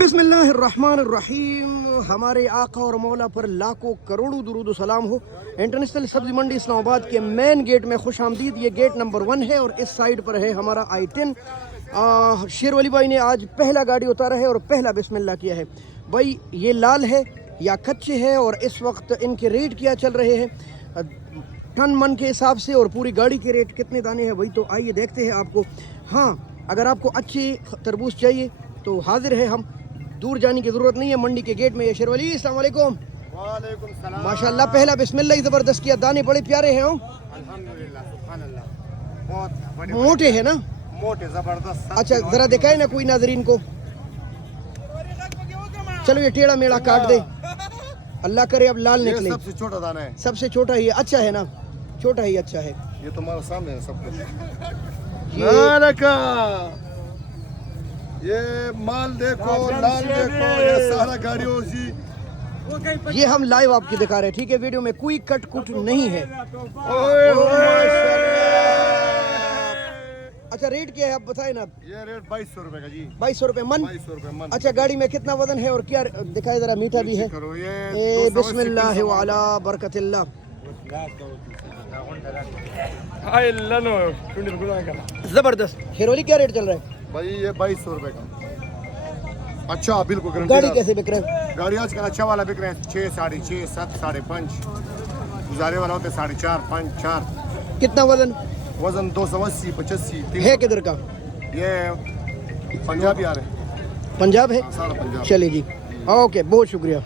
बिस्मिल्लाहिर्रहमानिर्रहीम। हमारे आका और मौला पर लाखों करोड़ों दुरूद सलाम हो। इंटरनेशनल सब्जी मंडी इस्लामाबाद के मेन गेट में खुश आमदीद। ये गेट नंबर 1 है और इस साइड पर है हमारा I10। शेर वली भाई ने आज पहला गाड़ी उतारा है और पहला बिस्मिल्लाह किया है। भाई ये लाल है या कच्चे है और इस वक्त इनके रेट क्या चल रहे हैं टन मन के हिसाब से और पूरी गाड़ी के रेट कितने दाने हैं वही तो आइए देखते हैं आपको। हाँ, अगर आपको अच्छी तरबूज चाहिए तो हाजिर है हम, दूर जाने की ज़रूरत नहीं है। मंडी के गेट में ये शेरवली। अस्सलाम वालेकुम। वालेकुम सलाम। माशाल्लाह पहला बिस्मिल्लाह ही ज़बरदस्त किया। दाने बड़े प्यारे हैं। अल्हम्दुलिल्लाह सुभान अल्लाह। बहुत बड़े मोटे है ना? मोटे ज़बरदस्त। अच्छा ज़रा दिखाए ना कोई नाजरीन को। चलो ये टेढ़ा मेढ़ा काट दे, अल्लाह करे अब लाल निकले। सबसे छोटा दाना है। सबसे छोटा ही अच्छा है ना? छोटा ही अच्छा है। ये तुम्हारे सामने है सब कुछ। ये माल देखो, लाल देखो, ये सारा गाड़ियों सी। ये हम लाइव आपकी दिखा रहे हैं, ठीक है? वीडियो में कोई कट कुट नहीं है। अच्छा रेट क्या है आप बताए ना? ये रेट 2200 रुपए का जी। 2200 रुपए मन। 2200 रुपए मन। अच्छा गाड़ी में कितना वजन है और क्या दिखाए जरा? मीठा भी है। ये बिस्मिल्लाह व अला बरकतिल्लाह। जबरदस्त। शेरवली क्या रेट चल रहा है भाई? ये 2200 रुपए का। अच्छा बिल्कुल गारंटी। गाड़ी कैसे बिक रहे हैं? गाड़ी आजकल अच्छा वाला बिक रहे हैं 6, 6.5, 7, 5.5। गुजारे वाला होते 4.5, 5, 4। कितना वजन वजन 280, 85। है? किधर का? ये पंजाबी आ रहे हैं। पंजाब है। सारा पंजाब। चलिए जी, ओके, बहुत शुक्रिया।